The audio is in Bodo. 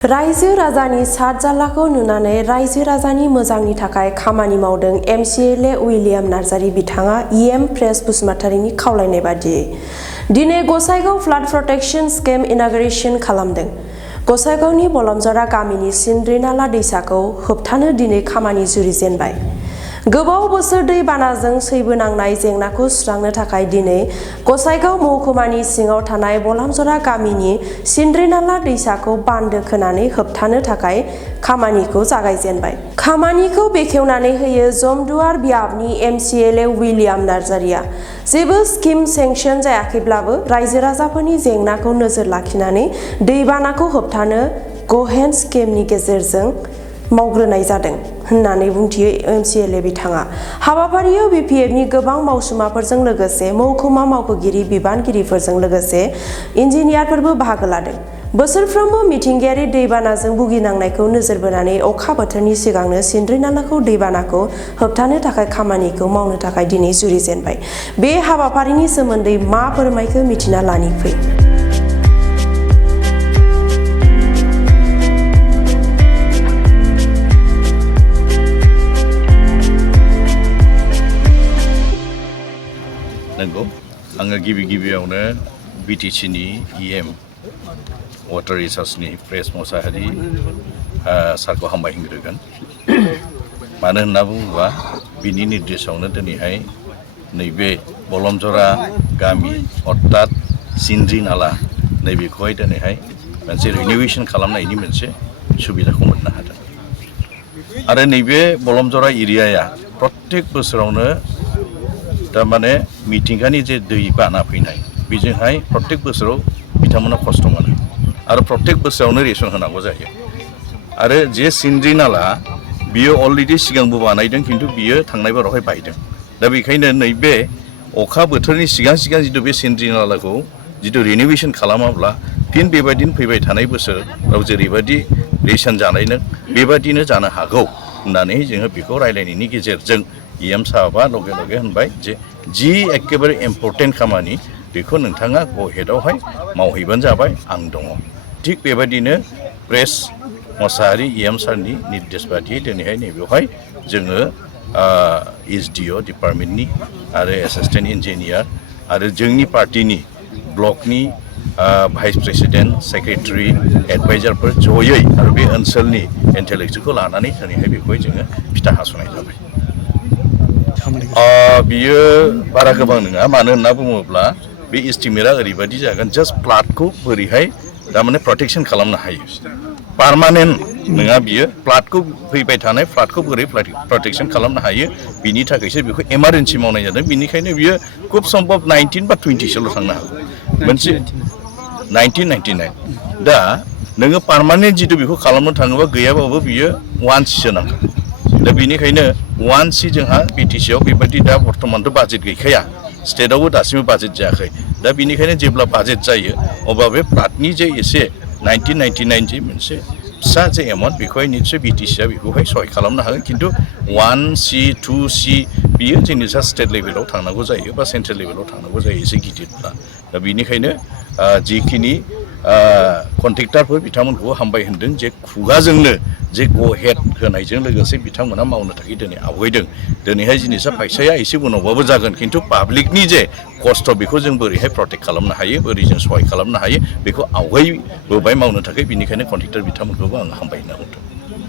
रायजो राजानि सातजालाखौ नुनानै रायजो राजानि मोजांनि थाखाय खामानि मावदों एमसिएलए उइलियाम नार्जारी बिथाङा इएम प्रेस बसुमतारीनि खावलायनाय बादियै दिनै Gossaigaon flood protection scheme inauguration खालामदों। गसाइगावनि बलमजरा गामिनि सिन्द्रि नाला दैसाखौ होबथानो दिनै खामानि जुरिजेनबाय। गोबाव बोसोर दै बानाजों सैबोनांनाय जेंनाखौ सुस्रांनो थाखाय दिनै गसाइगाव महकुमानि सिङाव थानाय बलमजरा गामिनि सिन्द्रि नाला दैसाखौ बान्दो खोनानै होबथानो थाखाय खामानिखौ जागायजेनबाय। खामानिखौ बेखेवनानै होयो जमदुवार बियाबनि एमसिएलए उइलियाम नार्जारीआ जेबो स्किम सेंसन जायाखैब्लाबो रायजो राजाफोरनि जेंनाखौ नोजोर लाखिनानै दैबानाखौ होबथानो गहेन स्किमनि गेजेरजों मावग्रोनाय जादों होननानै बुंथियो एमसिएलए बिथाङा। हाबाफारियाव बिपिएफनि गोबां मावसुमाफोरजों लोगोसे महकुमा मावख'गिरि बिबानगिरिफोरजों लोगोसे इन्जिनियारफोरबो बाहागो लादों। बोसोरफ्रोमबो मिथिंगायारि दैबानाजों भुगिनांनायखौ नोजोर बोनानै अखा बोथोरनि सिगांनो सिन्द्रि नालाखौ दैबानाखौ होबथानो थाखाय खामानिखौ मावनो थाखाय दिनै जुरिजेनबाय। बे हाबाफारिनि सोमोन्दै मा फोरमायखो मिथिना लानि फै। नंगौ आङो गिबियावनो बिटिसिनि इएम वाटार रिसार्चनि प्रेस मोसाहारि सारखौ हामबाय होग्रोगोन। मानो होनना बुङोबा बिनि निर्देशआवनो दिनैहाय नैबे बलमजरा गामि अर्थात सिन्द्रि नाला नैबेखौहाय दिनैहाय मोनसे रिनिवेशन खालामनायनि मोनसे सुबिदाखौ मोननो हादों। आरो नैबे बलमजरा एरियाया प्रत्येक बोसोरावनो तारमाने मिथिंगानि जे दै बाना फैनाय बेजोंहाय प्रत्येक बोसोराव बिथांमोना खस्थ' मोनो आरो प्रत्येक बोसोरावनो रेसन होनांगौ जायो। आरो जे सिन्द्रि नाला बियो अलरेडि सिगांबो बानायदों खिन्थु बियो थांनाय बारावहाय बायदों। दा बेखायनो नैबे अखा बोथोरनि सिगां जिथु बे सिन्द्रि नालाखौ जिथु रिनिवेशन खालामाब्ला फिन बेबायदिनो फैबाय थानाय बोसोराव जेरैबायदि रेसन जानायनो बेबायदिनो जानो हागौ होननानै जोङो बेखौ रायलायनायनि गेजेरजों इएम साहाबा लगे लगे होनबाय जे एकेबारे इम्पर्टेन्ट खामानि बेखौ नोंथाङा गहेदावहाय मावहैबानो जाबाय आं दङ। थिग बेबायदिनो प्रेस मोसाहारि इएम सारनि निर्देश बादियै दिनैहाय नैबेवहाय जोङो एसडिअ डिपार्टमेन्टनि आरो एसिस्टेन्ट इन्जिनियार आरो जोंनि पार्टिनि ब्लकनि भाइस प्रेसिडेन्ट सेक्रेटारि एडभाइजारफोर जयै आरो बे ओनसोलनि इन्टेलेक्टुखौ लानानै दिनैहाय बेखौहाय जोङो फिथा हास'नाय जाबाय। बियो बारा गोबां नङा। मानो होनना बुङोब्ला बे एस्टिमेटआ ओरैबायदि जागोन जास्ट फ्लाडखौ बोरैहाय थारमाने प्रटेक्शन खालामनो हायो। पार्मानेन्ट नङा बियो। फ्लाडखौ फैबाय थानाय फ्लाडखौ बोरै प्रटेक्शन खालामनो हायो बिनि थाखायसो बेखौ इमारजेन्सि मावनाय जादों। बिनिखायनो बियो खुब सम्भब 19 बा 20सोल' थांनो हागौ। मोनसे 1999 दा नोङो पार्मानेन्ट जिथु बेखौ खालामनो थाङोबा गैयाबाबो बियो 1 नांगौ। दा बेनिखायनो 1 जोंहा बिटिसिआव बेबायदि दा बर्थमानथ' बाजेट गैखाया। स्टेटआवबो दासिमबो बाजेट जायाखै। दा बेनिखायनो जेब्ला बाजेट जायो अब्ला बे फ्लाडनि जे एसे 1999 जे मोनसे फिसा जे एमाउन्ट बेखौहाय निस्सय बिटिसिआ बेखौहाय सहाय खालामनो हागोन। खिन्थु 1C 2C बियो जिनिसा स्टेट लेभेलाव थांनांगौ जायो बा सेन्ट्रेल लेभेलाव थांनांगौ जायो एसे गिदिरब्ला। दा बेनिखायनो जिखिनि कन्ट्रेक्टारफोर बिथांमोनखौ हामबाय होनदों जे खुगाजोंनो जे गहेड होनायजों लोगोसे बिथांमोना मावनो थाखाय दिनै आवगायदों। दिनैहाय जिनिसा फैसाया एसे उनावबाबो जागोन खिन्थु पाब्लिकनि जे खस्थ' बेखौ जों बोरैहाय प्रटेक्ट खालामनो हायो बोरै जों सहाय खालामनो हायो बेखौ आवगायबोबाय मावनो थाखाय। बिनिखायनो कन्ट्रेक्टार बिथांमोनखौबो आं हामबाय होनना बुंदों।